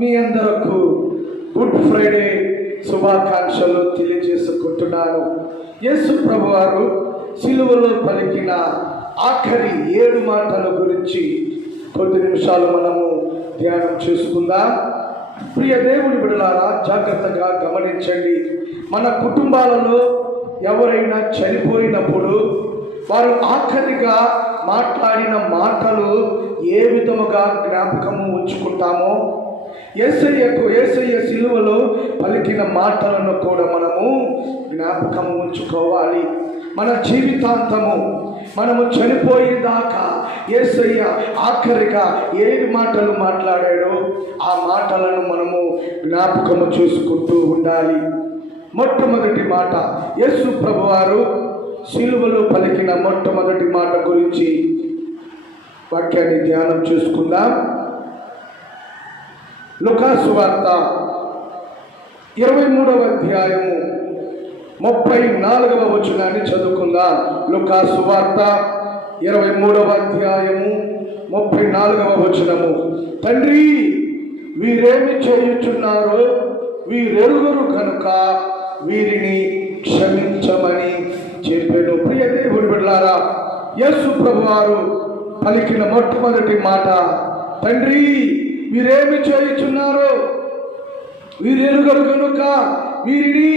మీ అందరకు good Friday శుభాకాంక్షలు తెలియజేసుకుంటున్నాను. యేసు ప్రభువారు సిలువలో పలికిన ఆఖరి 7 మాటల గురించి కొద్ది నిమిషాలు మనము ధ్యానం చేసుకుందాం. ప్రియ దేవుని బిడ్డలారా, జాగ్రత్తగా గమనించండి. మన కుటుంబాలలో ఎవరైనా చనిపోయినప్పుడు వారు ఆఖరిగా మాట్లాడిన మాటలు ఏ విధముగా జ్ఞాపకము ఉంచుకుంటామో, యేసయ్య సిలువలో పలికిన మాటలను కూడా మనము జ్ఞాపకం ఉంచుకోవాలి. మన జీవితాంతము మనము చనిపోయేదాకా యేసయ్య ఆఖరిగా ఏ మాటలు మాట్లాడాడో ఆ మాటలను మనము జ్ఞాపకము చూసుకుంటూ ఉండాలి. మొట్టమొదటి మాట, యేసు ప్రభువారు సిలువలో పలికిన మొట్టమొదటి మాట గురించి వాక్యాన్ని ధ్యానం చేసుకుందాం. లూకాసు వార్త 23వ అధ్యాయము 34వ వచనాన్ని చదువుకుందాం. లూకాసు వార్త 23వ అధ్యాయము 34వ వచనము. తండ్రి, వీరేమి చేయుచున్నారో వీరెరుగురు కనుక వీరిని క్షమించమని చెప్పాను. ప్రియ దేవుని బిడ్డలారా, యేసు ప్రభువారు పలికిన మొట్టమొదటి మాట, తండ్రి, వీరేమి చేయుచున్నారో వీరెరుగురు కనుక వీరిని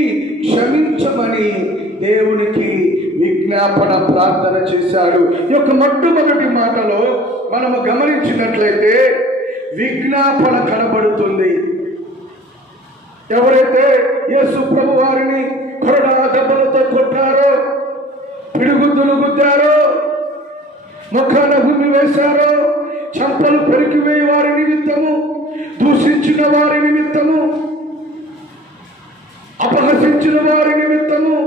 క్షమించమని దేవునికి విజ్ఞాపన ప్రార్థన చేశాడు. ఈ యొక్క మొట్టమొదటి మాటలో మనము గమనించినట్లయితే విజ్ఞాపన కనబడుతుంది. ఎవరైతే యేసు ప్రభు వారిని కొరడా దెబ్బలతో కొట్టారో, పిడుగుద్దులు గుద్దారో, ముఖాన భూమి వేశారో, చెంపలు పెరికివేయి వారి నిమిత్తము, దూషించిన వారి నిమిత్తము, అపహసించిన వారి నిమిత్తము,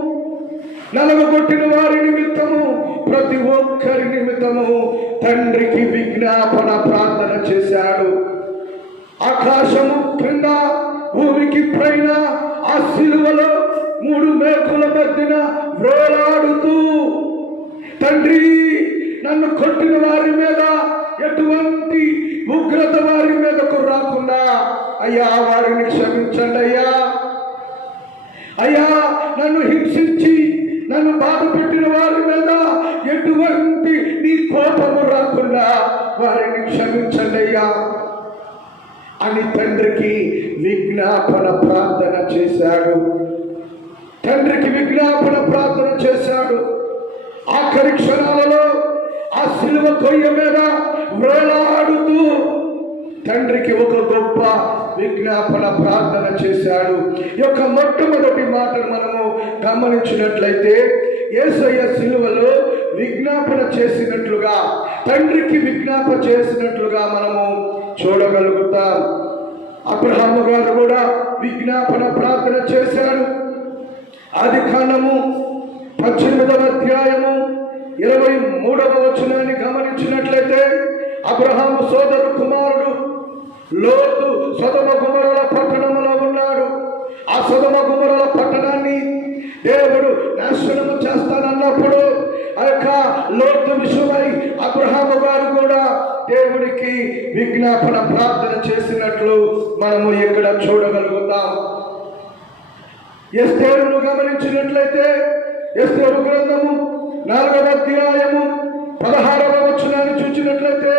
నలగొట్టిన వారి నిమిత్తము, ప్రతి ఒక్కరి నిమిత్తము తండ్రికి విజ్ఞాపన ప్రార్థన చేశాడు. ఆకాశము క్రింద భూమికి పైన ఆ సిలువలో 3 మేకుల మధ్యన వేలాడుతూ, తండ్రి, నన్ను కొట్టిన వారి మీద ఎటువంటి ఉగ్రత వారి మీదకు రాకుండా అయ్యా వారిని క్షమించండి అయ్యా, నన్ను హింసించి నన్ను బాధ పెట్టిన వారి మీద ఎటువంటి నీ కోపము రాకుండా వారిని క్షమించండి అయ్యా అని తండ్రికి విజ్ఞాపన ప్రార్థన చేశాడు. తండ్రికి విజ్ఞాపన ప్రార్థన చేశాడు. ఆఖరి క్షణాలలో ఆ సిలువ కొయ్య మీద వేలాడుతూ తండ్రికి ఒక గొప్ప విజ్ఞాపన ప్రార్థన చేశాడు. ఈ యొక్క మొట్టమొదటి మాటను మనము గమనించినట్లయితే యేసయ్య సిలువలో విజ్ఞాపన చేసినట్లుగా, తండ్రికి విజ్ఞాపన చేసినట్లుగా మనము చూడగలుగుతాం. అబ్రహాము గారు కూడా విజ్ఞాపన ప్రార్థన చేశాడు. ఆదికాండము 18వ అధ్యాయము 23వ వచనాన్ని గమనించినట్లయితే అబ్రహాము సోదరు కుమారుడు లోతు సొదొమ గొమొర్రా పట్టణంలో ఉన్నాడు. ఆ సొదొమ గొమొర్రా పట్టణాన్ని దేవుడు నాశనము చేస్తానన్నప్పుడు ఆ యొక్క లోతు విషయమై అబ్రహాము గారు కూడా దేవుడికి విజ్ఞాపన ప్రార్థన చేసినట్లు మనము ఇక్కడ చూడగలుగుతాం. ఎస్తేరును గమనించినట్లయితే ఎస్తేరు గ్రంథము 4వ అధ్యాయము 16వ వచనాన్ని చూసినట్లయితే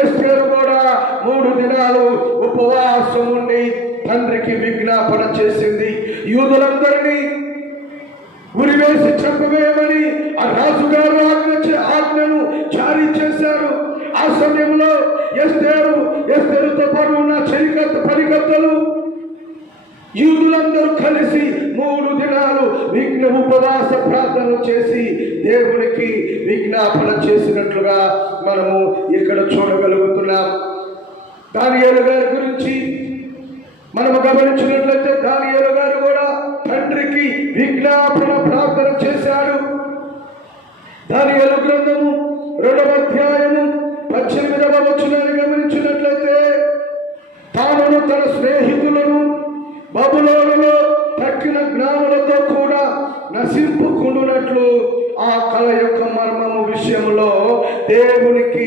ఎస్తేరు కూడా 3 దినాలు ఉపవాసం ఉండి తండ్రికి విజ్ఞాపన చేసింది. యూదులందరినీ ఉరివేసి చంపవేయమని ఆ రాజుగారు ఆజ్ఞను జారీ చేశారు. ఆ సమయంలో ఎస్తేరుతో పాటు ఉన్న పనికత్తలు యూదులందరూ కలిసి 3 దినాలు ఉపవాస ప్రార్థన చేసి దేవునికి విజ్ఞాపన చేసినట్లుగా మనము ఇక్కడ చూడగలుగుతున్నాం. దానియేలు గారి గురించి మనము గమనించినట్లయితే దానియేలు గారు కూడా తండ్రికి విజ్ఞాపన ప్రార్థన చేశాడు. దానియేలు గ్రంథము 2వ అధ్యాయము 18వ వచనాన్ని గమనించినట్లయితే తాను తన స్నేహితులను బబులోనులో తక్కిన జ్ఞానులతో కూడా నశింపుకుండునట్లు ఆ కళ యొక్క మర్మము విషయంలో దేవునికి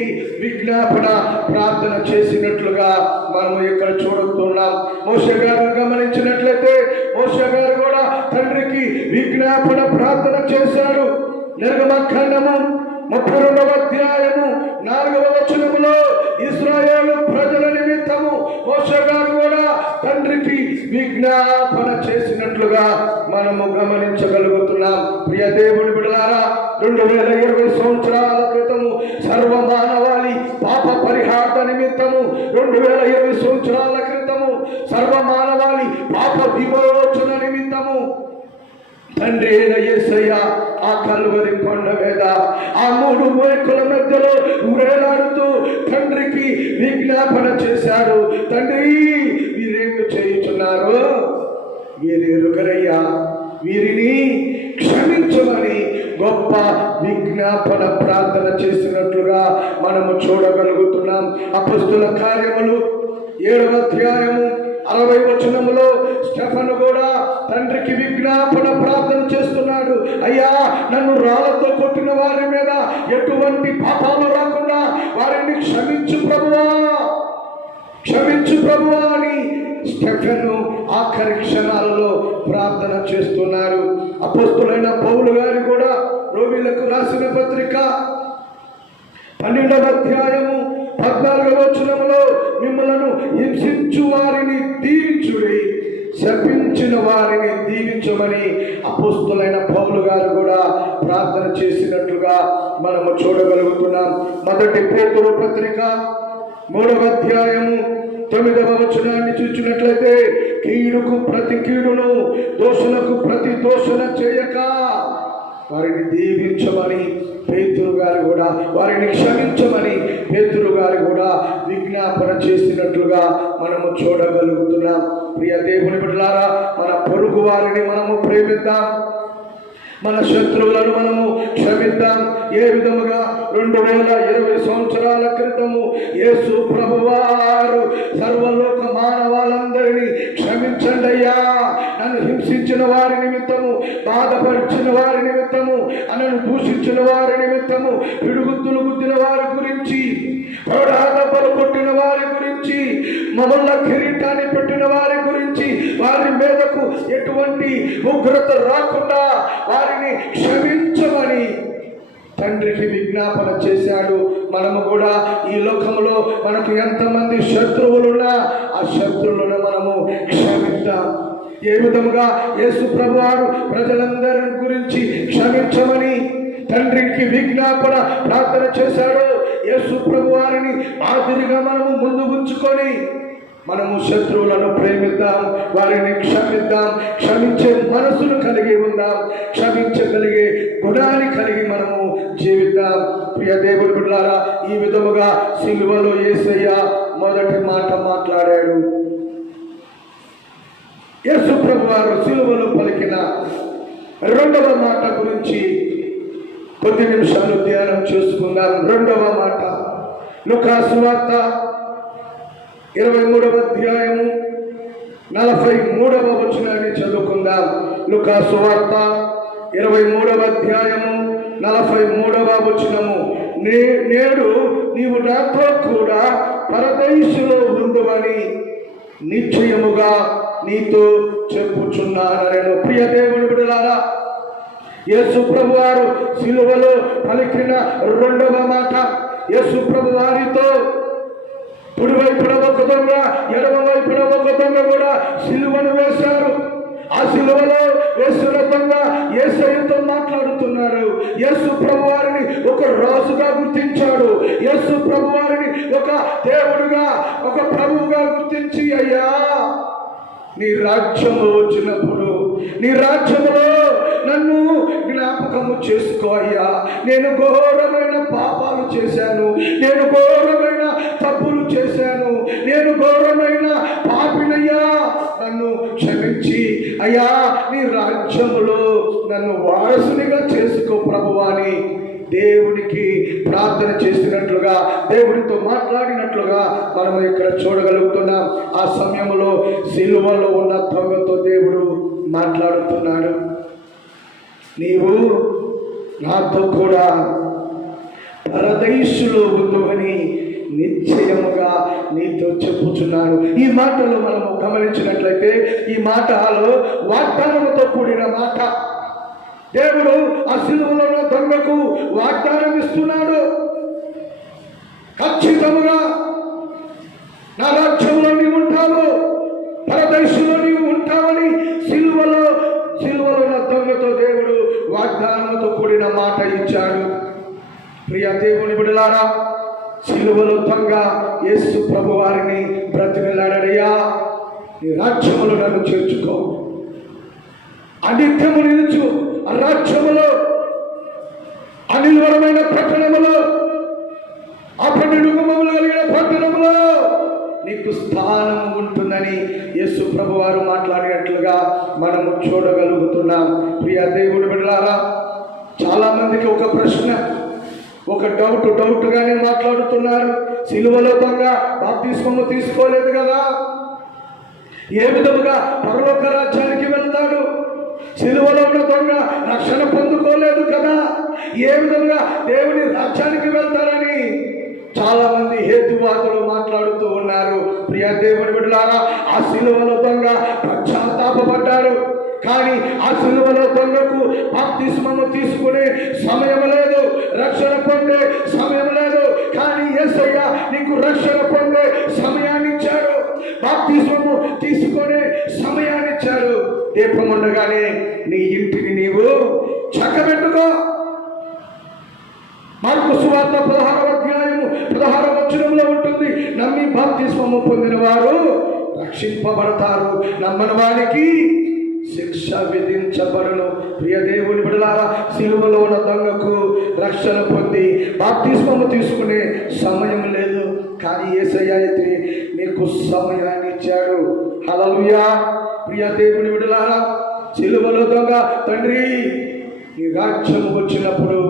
విజ్ఞాపన ప్రార్థన చేసినట్లుగా మనం ఇక్కడ చూడుతున్నాం. మోషే గారిని గమనించినట్లయితే మోషే గారు కూడా తండ్రికి విజ్ఞాపన ప్రార్థన చేశాడు. నిర్గమకాండము 32వ అధ్యాయము 4వ వచనములో ఇశ్రాయేలు ప్రజల నిమిత్తము మోషే గారు కూడా తండ్రికి విజ్ఞాపన చేసినట్లుగా మనము గమనించగలుగుతున్నాం. ప్రియ దేవుని బిడ్డలారా, 2020 సంవత్సరాల క్రితము సర్వమానవాళి పాప పరిహార నిమిత్తము, 2020 సంవత్సరాల క్రితము సర్వమానవాళి పాప విమోచన నిమిత్తము తండ్రి అయిన యేసయ్య ఆ కల్వరి కొండ మీద ఆ 3 మేకుల మధ్యలో వేలాడుతూ తండ్రికి విజ్ఞాపన చేశాడు. తండ్రి, వీరేమి చేయుచున్నారు, వీరెరుగరయ్యా, వీరిని క్షమించమని గొప్ప విజ్ఞాపన ప్రార్థన చేసినట్లుగా మనము చూడగలుగుతున్నాం. అపొస్తలుల కార్యములు 7వ అధ్యాయము 60వ వచనములో స్టెఫను కూడా తండ్రికి విజ్ఞాపన ప్రార్థన చేస్తున్నాడు. అయ్యా, నన్ను రాళ్లతో కొట్టిన వారి మీద ఎటువంటి పాపాలు రాకుండా వారిని క్షమించు ప్రభువా, క్షమించు ప్రభువా అని స్టెఫెను ఆఖరి క్షణాలలో ప్రార్థన చేస్తున్నాడు. అపొస్తలుడైన పౌలు గారు కూడా రోమీయులకు రాసిన పత్రిక 12వ అధ్యాయము 14వ వచనములో మిమ్మలను హింసించు వారిని దీవించుడి, శపించిన వారిని దీవించమని అపొస్తలుడైన పౌలు గారు కూడా ప్రార్థన చేసినట్లుగా మనము చూడగలుగుతున్నాం. 1 పేతురు పత్రిక 3వ అధ్యాయము 9వ వచనాన్ని చూసినట్లయితే కీడుకు ప్రతి కీడును, దోషులకు ప్రతి దోషణ చేయక వారిని దీవించమని పేతురు గారు కూడా, వారిని క్షమించమని పేతురు గారు కూడా విజ్ఞాపన చేసినట్లుగా మనము చూడగలుగుతున్నాం. ప్రియ దేవుని బిడ్డలారా, మన పొరుగు వారిని మనము ప్రేమిద్దాం, మన శత్రువులను మనము క్షమిద్దాం. ఏ విధముగా 2020 సంవత్సరాల క్రితము యేసు ప్రభువారు సర్వలోక మానవాళ్ళందరినీ క్షమించండి అయ్యా, నన్ను హింసించిన వారి నిమిత్తము, బాధపరిచిన వారి నిమిత్తము, నన్ను దూషించిన వారి నిమిత్తము, పిడుగుద్దులు గుద్దిన వారి గురించి, దెబ్బలు కొట్టిన వారి గురించి, మమ్మల్ని కిరీటాన్ని పెట్టిన వారి గురించి, వారి మీదకు ఎటువంటి ఉగ్రత రాకుండా వారిని క్షమించమని తండ్రికి విజ్ఞాపన చేశాడు. మనము కూడా ఈ లోకంలో మనకు ఎంతమంది శత్రువులున్నా ఆ శత్రువులను మనము క్షమిద్దాం. ఏ విధముగా యేసు ప్రభువారు ప్రజలందరి గురించి క్షమించమని తండ్రికి విజ్ఞాపన ప్రార్థన చేశాడు. యేసు ప్రభువారిని మాదిరిగా మనము ముందు ఉంచుకొని మనము శత్రువులను ప్రేమిద్దాం, వారిని క్షమిద్దాం, క్షమించే మనసును కలిగి ఉందాం, క్షమించగలిగే గుణాన్ని కలిగి మనము జీవిద్దాం. ప్రియ దేవుని బిడ్డలారా, ఈ విధముగా సిలువలో యేసయ్య మొదటి మాట మాట్లాడాడు. యేసు ప్రభువారు సిలువలో పలికిన రెండవ మాట గురించి కొద్ది నిమిషాలు ధ్యానం చేసుకుందాం. రెండవ మాట లూకా సువార్త 23వ అధ్యాయము 43వ వచనాన్ని చదువుకుందాం. లూకా సువార్త 23వ అధ్యాయము 43వ వచనము. నేడు నీవు నాతో కూడా పరదేశులో ఉందువని నిశ్చయముగా నీతో చెప్పుచున్నాను. ప్రియ దేవుని బిడ్డలారా, యేసు ప్రభువారు సిలువలో పలికిన రెండవ మాట, యేసు ప్రభువారితో కుడి వైపున ఒక దొంగ, ఎడమ వైపున ఒక దొంగ కూడా సిలువను వేశారు. ఆ సిలువలో వేసిన దొంగ యేసయ్యతో మాట్లాడుతున్నారు. యేసు ప్రభువారిని ఒక రాజుగా గుర్తించాడు. యేసు ప్రభువారిని ఒక దేవుడుగా, ఒక ప్రభువుగా గుర్తించి, అయ్యా, నీ రాజ్యము వచ్చినప్పుడు నీ రాజ్యములో నన్ను జ్ఞాపకము చేసుకో అయ్యా, నేను ఘోరమైన పాపాలు చేశాను, నేను ఘోరమైన తప్పులు చేశాను, నేను ఘోరమైన పాపినయ్యా, నన్ను క్షమించి అయ్యా నీ రాజ్యములో నన్ను వారసునిగా చేసుకో ప్రభువా అని దేవునికి ప్రార్థన చేసినట్లుగా, దేవుడితో మాట్లాడినట్లుగా మనం ఇక్కడ చూడగలుగుతున్నాం. ఆ సమయంలో సిలువలో ఉన్న దొంగతో దేవుడు మాట్లాడుతున్నాడు. నీవు నాతో కూడా పరదేశులో ఉందని నిశ్చయముగా నీతో చెప్పుచున్నాను. ఈ మాటలు మనము గమనించినట్లయితే ఈ మాటలో వాగ్దానముతో కూడిన మాట. దేవుడు ఆ సిలువలో ఉన్న దొంగకు వాగ్దానం ఇస్తున్నాడు. ఖచ్చితముగా నా రాజ్యంలో నీవు ఉంటావు, పరదేశంలో నీవు ఉంటావని సిలువలో ఉన్న దొంగతో దేవుడు వాగ్దానంతో కూడిన మాట ఇచ్చాడు. ప్రియ దేవుని బిడ్డలారా, సిలువలో దొంగ యేసు ప్రభు వారిని బ్రతిమలాడయ్యా, నీ రాజ్యములో నన్ను చేర్చుకో, అనిత్యము నిలుచు ఆ రాజ్యములో, అనిర్వరమైన పట్టణములో, ఆ 12 గుమ్మములు కలిగిన పట్టణములో నీకు స్థానం ఉంటుందని యేసు ప్రభు వారు మాట్లాడినట్లుగా మనము చూడగలుగుతున్నాం. ప్రియ దేవుని బిడ్డలారా, చాలా మందికి ఒక ప్రశ్న, ఒక డౌట్గానే మాట్లాడుతున్నారు. సిలువలో దొంగ బాప్తిస్మము తీసుకోలేదు కదా, ఏ విధముగా పరలోక రాజ్యానికి వెళ్తాడు? సిలువలో ఉన్న దొంగ రక్షణ పొందుకోలేదు కదా, ఏ విధంగా దేవుని రాజ్యానికి వెళ్తారని చాలా మంది హేతువాదులు మాట్లాడుతూ ఉన్నారు. ప్రియ దేవుని బిడ్డలారా, ఆ సిలువలో దొంగ పశ్చాత్తాపడ్డాడు. కానీ ఆ సిలువలో దొంగకు బాప్తిస్మము తీసుకునే సమయం లేదు, రక్షణ పొందే సమయం లేదు. కానీ యేసయ్య నీకు రక్షణ పొందే సమయాన్ని ఇచ్చాడు, బాప్తిస్మము తీసుకునే సమయాన్ని ఇచ్చాడు. దీపం ఉండగానే నీ ఇంటిని నీవు చక్కబెట్టుకో. మార్కు సువార్త 16వ అధ్యాయము 16వ వచనంలో ఉంటుంది, నమ్మి బాప్తిస్మము పొందిన వారు రక్షింపబడతారు, నమ్మని వారికి శిక్ష విధించబడును. ప్రియ దేవుని బిడ్డలారా, సిలువలో ఉన్న దొంగకు రక్షణ పొంది బాప్తిస్మము తీసుకునే సమయం లేదు. కానీ యేసయ్య అయితే నీకు సమయాన్ని ఇచ్చాడు. హల్లెలూయా. ప్రియ దేవుని బిడ్డలారా, సిలువలో దొంగ తండ్రి నీ రాజ్యం వచ్చినప్పుడు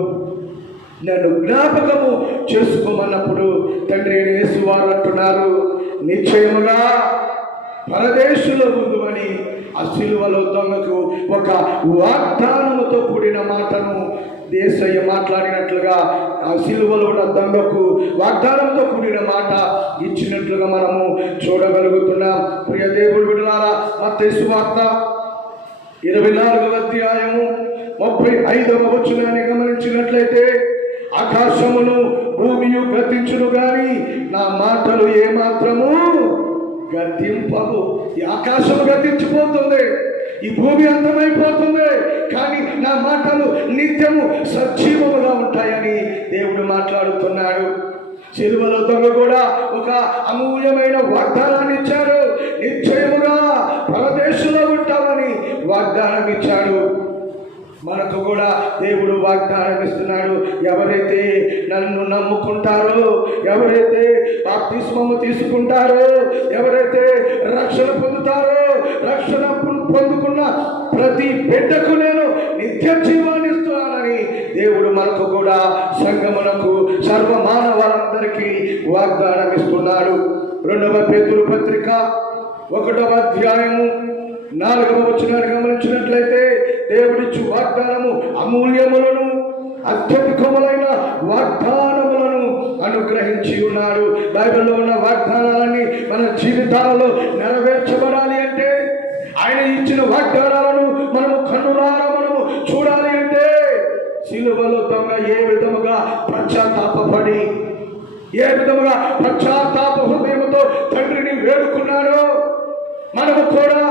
నన్ను జ్ఞాపకము చేసుకోమన్నప్పుడు తండ్రి యేసు వారు అంటున్నారు, నిశ్చయముగా పరదేశంలో ఉందని ఆ సిలువలో దొంగకు ఒక వాగ్దానముతో కూడిన మాటను యేసయ్య మాట్లాడినట్లుగా ఆ సిలువలో ఉన్న దొంగకు వాగ్దానంతో కూడిన మాట ఇచ్చినట్లుగా మనము చూడగలుగుతున్నాం. ప్రియ దేవుని బిడ్డలారా, మత్తయి సువార్త 24వ అధ్యాయము 35వ వచనాన్ని గమనించినట్లయితే, ఆకాశమును భూమియు గతించును గాని నా మాటలు ఏమాత్రము గతింపవు. ఈ ఆకాశము గతించిపోతుంది, ఈ భూమి అంతమైపోతుంది, కానీ నా మాటలు నిత్యము సజీవముగా ఉంటాయని దేవుడు మాట్లాడుతున్నాడు. సిలువలో దొంగ కూడా ఒక అమూల్యమైన వాగ్దానాన్ని ఇచ్చాడు. నిశ్చయముగా పరదేశంలో ఉంటామని వాగ్దానం ఇచ్చాడు. మనకు కూడా దేవుడు వాగ్దానం ఇస్తున్నాడు. ఎవరైతే నన్ను నమ్ముకుంటారో, ఎవరైతే బాప్తిస్మము తీసుకుంటారో, ఎవరైతే రక్షణ పొందుతారో, రక్షణ పొందుకున్న ప్రతి బిడ్డకు నేను నిత్య జీవాన్ని ఇస్తున్నానని దేవుడు మనకు కూడా సంఘమునకు సర్వమానవారందరికీ వాగ్దానం ఇస్తున్నాడు. 2వ పేతురు పత్రిక 1వ అధ్యాయము 4వ వచనాన్ని గమనించినట్లయితే, దేవుడిచ్చు వాగ్దానము అమూల్యములను అత్యధికములైన వాగ్దానములను అనుగ్రహించి ఉన్నాడు. బైబిల్లో ఉన్న వాగ్దానాలన్నీ మన జీవితాలలో నెరవేర్చబడాలి అంటే, ఆయన ఇచ్చిన వాగ్దానాలను మనము కన్నులారా మనము చూడాలి అంటే, సిలువలో దొంగ ఏ విధముగా పశ్చాత్తాపడి, ఏ విధముగా పశ్చాత్తాప హృదయముతో తండ్రిని వేడుకున్నాడో, మనము కూడా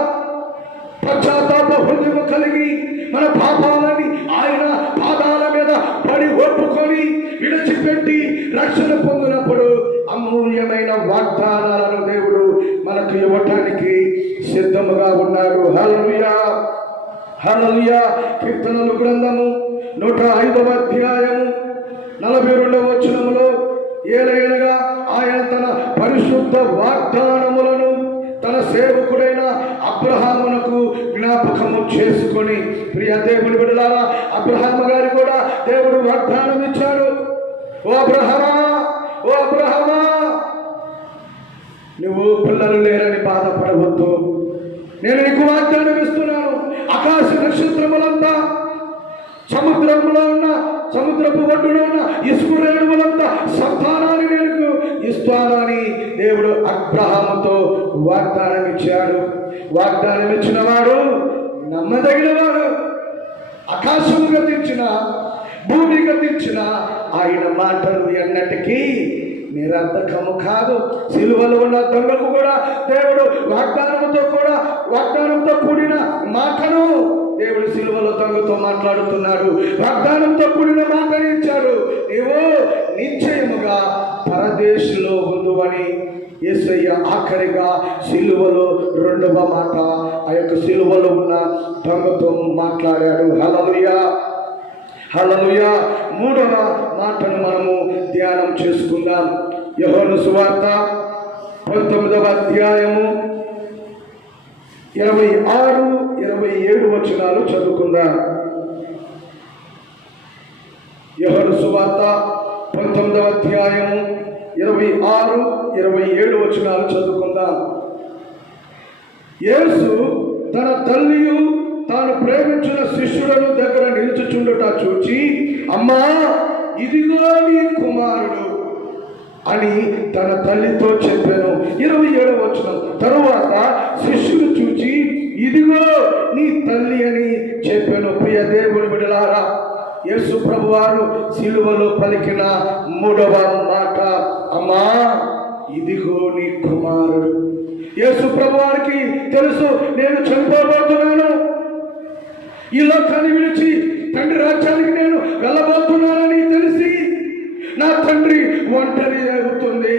పశ్చాత్తాప హృదయము కలిగి మన పాపాలని ఆయన పాదాల మీద పడి ఒప్పుకొని విడిచిపెట్టి రక్షణ పొందినప్పుడు అమూల్యమైన వాగ్దానాలను దేవుడు మనకు ఇవ్వటానికి సిద్ధముగా ఉన్నాడు. హల్లెలూయా, హల్లెలూయా. కీర్తనలు గ్రంథము 105వ అధ్యాయము 42వ వచనములో, ఏలైనగా ఆయన తన పరిశుద్ధ వాగ్దానములను తన సేవకుడైన అబ్రహామునకు జ్ఞాపకము చేసుకొని. ప్రియ దేవుని బిడ్డలారా, అబ్రహాము గారి కూడా దేవుడు వాగ్దానం ఇచ్చాడు. ఓ అబ్రహామా, ఓ అబ్రహామా, నువ్వు పిల్లలు లేరని బాధపడవద్దు, నేను నీకు వాగ్దానం ఇస్తున్నాను. ఆకాశ నక్షత్రములంతా, సముద్రంలో ఉన్న, సముద్రపు ఒడ్డులో ఉన్న ఇసుక రేణువులంతా సంతానాన్ని నేను ఇస్తాను అని దేవుడు అబ్రహాముతో వాగ్దానం ఇచ్చాడు. వాగ్దానం ఇచ్చిన వాడు నమ్మదగిన వాడు. ఆకాశం గతించిన, భూమి గతించిన ఆయన మాటలు ఎన్నటికీ నిరర్థకము కాదు. సిలువలో ఉన్న దొంగకు కూడా దేవుడు వాగ్దానంతో కూడిన మాటను దేవుడు సిలువలో దొంగతో మాట్లాడుతున్నాడు. వాగ్దానంతో కూడిన మాటను ఇచ్చాడు. నీవు నిశ్చయముగా పరదేశంలో ఉందువని యేసయ్య ఆఖరిగా సిలువలో రెండవ మాట ఆ యొక్క సిలువలో ఉన్న దొంగతో మాట్లాడాడు. హల్లెలూయా, హల్లెలూయా. మూడవ మాటను మనము ధ్యానం చేసుకుందాం. యోహాను సువార్త 19వ అధ్యాయము 26, 27 వచనాలు చదువుకుందాం. యోహాను సువార్త 19వ అధ్యాయము 26, 27 వచనాలు చదువుకుందాం. యేసు తన తల్లియు తాను ప్రేమించిన శిష్యులను దగ్గర నిలుచుచుండుట చూచి, అమ్మా ఇదిగో నీ కుమారుడు అని తన తల్లితో చెప్పాను. 27వ వచనం. తరువాత శిష్యుడు చూచి, ఇదిగో నీ తల్లి అని చెప్పాను. ప్రియ దేవుని బిడ్డలారా, యేసు ప్రభువారు సిలువలో పలికిన మూడవ మాట, అమ్మా ఇదిగో నీ కుమారుడు. యేసు ప్రభువారికి తెలుసు, నేను చనిపోబోతున్నాను, ఈ లోకాన్ని విడిచి తండ్రి రాజ్యానికి నేను వెళ్ళబోతున్నానని తెలిసి నా తండ్రి ఒంటరి అవుతుంది,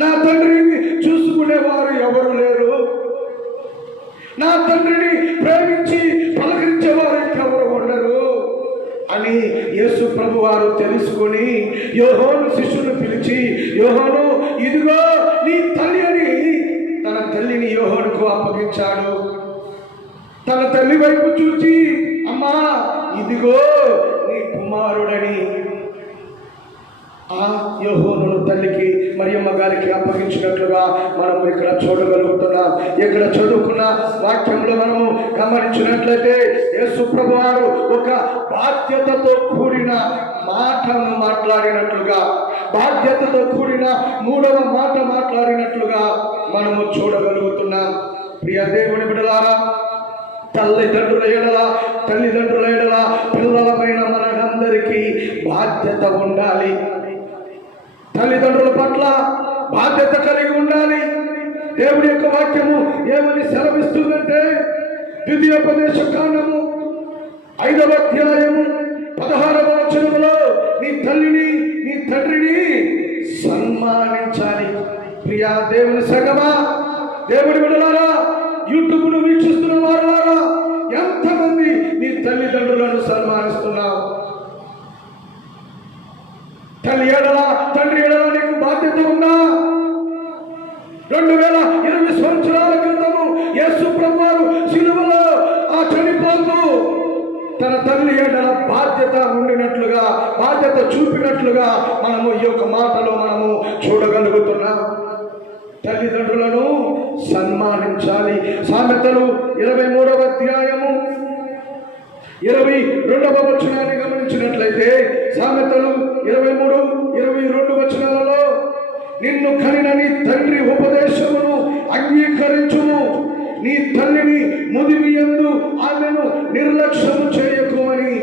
నా తండ్రిని చూసుకునేవారు ఎవరు లేరు, నా తండ్రిని ప్రేమించి పలకరించేవారు ఎవరు ఉండరు అని యేసు ప్రభు వారు తెలుసుకొని యోహాను శిష్యుని పిలిచి, యోహాను ఇదిగో నీ తల్లి అని తన తల్లిని యోహానుకు అప్పగించాడు. తన తల్లి వైపు చూచి, అమ్మా ఇదిగో నీ కుమారుడని ఆ యోహాను తల్లికి మరియమ్మ గారికి అప్పగించినట్లుగా మనము ఇక్కడ చూడగలుగుతున్నాం. ఇక్కడ చదువుకున్న వాక్యంలో మనము గమనించినట్లయితే యేసు ప్రభువారు ఒక బాధ్యతతో కూడిన మాటను మాట్లాడినట్లుగా, బాధ్యతతో కూడిన మూడవ మాట మాట్లాడినట్లుగా మనము చూడగలుగుతున్నాం. ప్రియ దేవుని బిడ్డలారా, తల్లిదండ్రుల ఎడల పిల్లలమైన మనందరికీ బాధ్యత ఉండాలి. తల్లిదండ్రుల పట్ల బాధ్యత కలిగి ఉండాలి. దేవుడి యొక్క వాక్యము ఏమని సెలవిస్తుందంటే, ద్వితీయోపదేశ కాండము 5వ అధ్యాయము 16వ వచనములో నీ తల్లిని నీ తండ్రిని సన్మానించాలి. ప్రియా దేవుని సంగమా, దేవుడి బిడ్డలారా, యూట్యూబ్ను వీక్షిస్తున్న వారులారా, ఎంతమంది నీ తల్లిదండ్రులను సన్మానిస్తున్నావు? తల్లి ఎడల తండ్రి ఎడల నీకు బాధ్యత ఉందా? 2020 సంవత్సరాల క్రితము యేసు ప్రభువారు సిలువలో చనిపోతూ తన తల్లి ఎడల బాధ్యత ఉండినట్లుగా, బాధ్యత చూపినట్లుగా మనము ఈ యొక్క మాటలో మనము చూడగలుగుతున్నాం. తల్లిదండ్రులను సన్మానించాలి. సామెతలు 23వ అధ్యాయము 22వ వచనాన్ని గమనించినట్లయితే, సామెతలు 23, 22 వచనాలలో, నిన్ను కనిన నీ తండ్రి ఉపదేశమును అంగీకరించుము, నీ తల్లిని ముదిమి యందు ఆమెను నిర్లక్ష్యము చేయకుమని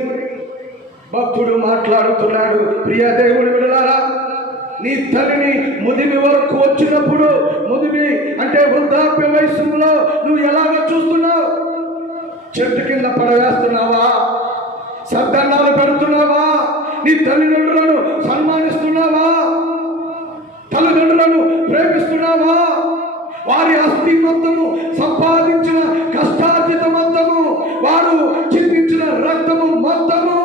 భక్తుడు మాట్లాడుతున్నాడు. ప్రియ దేవుని బిడ్డలారా, నీ తల్లిని ముదిమి వరకు వచ్చినప్పుడు, ముదిమి అంటే వృద్ధాప్య వయస్సులో నువ్వు ఎలాగ చూస్తున్నావు? చెట్టు కింద పడవేస్తున్నావా? సద్దన్నాలు పెడుతున్నావా? నీ తల్లిదండ్రులను సన్మానిస్తున్నావా? తల్లిదండ్రులను ప్రేమిస్తున్నావా? వారి ఆస్తి మొత్తము, సంపాదించిన కష్టార్జిత మొత్తము, వారు చిందించిన రక్తము మొత్తము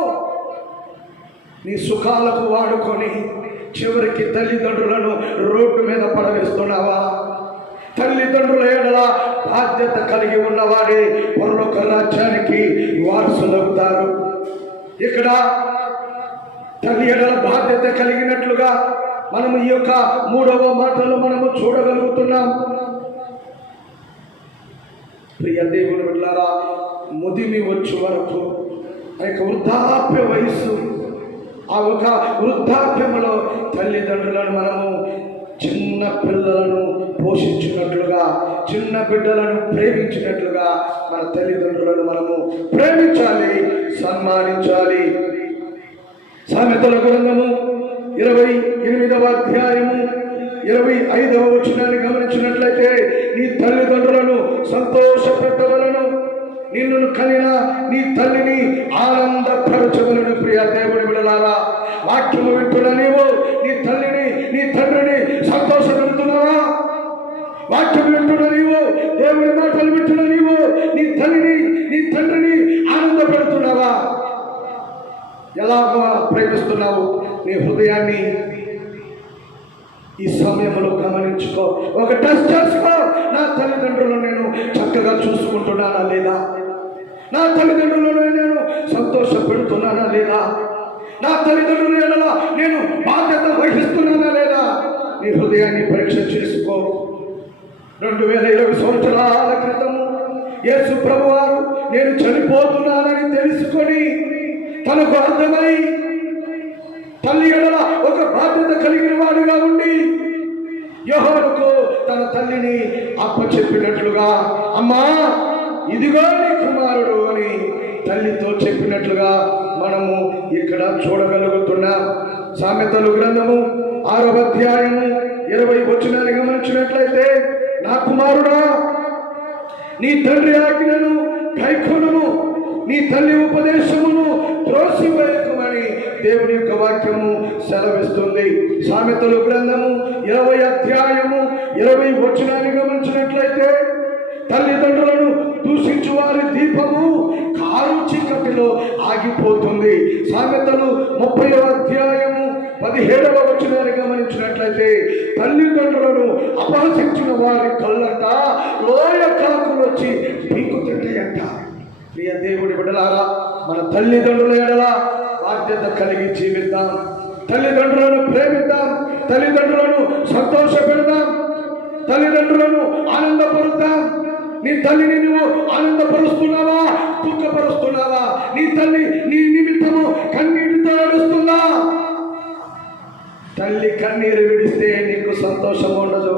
నీ సుఖాలకు వాడుకొని చివరికి తల్లిదండ్రులను రోడ్డు మీద పడవేస్తున్నావా? తల్లిదండ్రుల ఎడల బాధ్యత కలిగి ఉన్నవాడే పరలోక రాజ్యానికి వారసులవుతారు. ఇక్కడ తల్లి ఎడల బాధ్యత కలిగినట్లుగా మనము ఈ యొక్క మూడవ మాటలు మనము చూడగలుగుతున్నాం. ప్రియ దేవుని బిడ్డలారా, ముదిమి వచ్చే వరకు ఆ యొక్క వృద్ధాప్య వయస్సు, ఆ ఒక వృద్ధాప్యములో తల్లిదండ్రులను మనము చిన్న పిల్లలను పోషించినట్లుగా, చిన్న బిడ్డలను ప్రేమించినట్లుగా మన తల్లిదండ్రులను మనము ప్రేమించాలి, సన్మానించాలి. సామెతల గ్రంథము 28వ అధ్యాయము 25వ వచనాన్ని గమనించినట్లయితే, నీ తల్లిదండ్రులను సంతోషపెట్టవలను, నిన్ను కనిన నీ తల్లిని ఆనందపరచవలను. ప్రియ దేవుని బిడ్డలారా, వాక్యము వింటున్న నీవు నీ తల్లిని నీ తండ్రిని సంతోషపెడుతున్నావా? వాక్యం వింటున్న నీవు, దేవుని మాటలు వింటున్న నీవు నీ తల్లిని నీ తండ్రిని ఆనందపెడుతున్నావా? ఎలాగో ప్రేమిస్తున్నావు? నీ హృదయాన్ని ఈ సమయంలో గమనించుకో. ఒక టెస్ట్ చేసుకో. నా తల్లిదండ్రులను నేను చక్కగా చూసుకుంటున్నానా లేదా? నా తల్లిదండ్రులను నేను సంతోష పెడుతున్నానా లేదా? నా తల్లిదండ్రుల నేను బాధ్యత వహిస్తున్నానా లేదా? నీ హృదయాన్ని పరీక్ష చేసుకో. 2020 సంవత్సరాల క్రితము యేసు ప్రభువారు నేను చనిపోతున్నానని తెలుసుకొని, తనకు అర్థమై తల్లి ఎడల ఒక బాధ్యత కలిగిన వాడుగా ఉండి యోహానుకు తన తల్లిని అప్పచెప్పినట్లుగా, అమ్మా ఇదిగో నీ కుమారుడు అని తల్లితో చెప్పినట్లుగా మనము ఇక్కడ చూడగలుగుతున్నాం. సామెతలు గ్రంథము 6వ అధ్యాయము 20వ వచనాన్ని గమనించినట్లయితే, నా కుమారుడా నీ తండ్రి ఆజ్ఞను కైకొనుము, నీ తల్లి ఉపదేశమును త్రోసివేయకుమని దేవుని యొక్క వాక్యము సెలవిస్తుంది. సామెతలు గ్రంథము 20వ అధ్యాయము 20వ వచనాన్ని గమనించినట్లయితే, తల్లిదండ్రులను దూషించు వారి దీపము కారు చీకటిలో ఆగిపోతుంది. సామెతలు 30వ అధ్యాయము 17వ వచనాన్ని గమనించినట్లయితే, తల్లిదండ్రులను అపహసించిన వారి కళ్ళంట లోయ కాకులు వచ్చి పీకుతుంటాయంట. ప్రియ దేవుడి బిడ్డలారా, మన తల్లిదండ్రుల ఎడల బాధ్యత కలిగి జీవిద్దాం. తల్లిదండ్రులను ప్రేమిద్దాం, తల్లిదండ్రులను సంతోష పెడదాం, తల్లిదండ్రులను ఆనందపరుద్దాం. నీ తల్లిని నువ్వు ఆనందపరుస్తున్నావా? దుఃఖపరుస్తున్నావా? నీ తల్లి నీ నిమిత్తము కన్నీటితో ఏడుస్తుందా? తల్లి కన్నీరు విడిస్తే నీకు సంతోషం ఉండదు.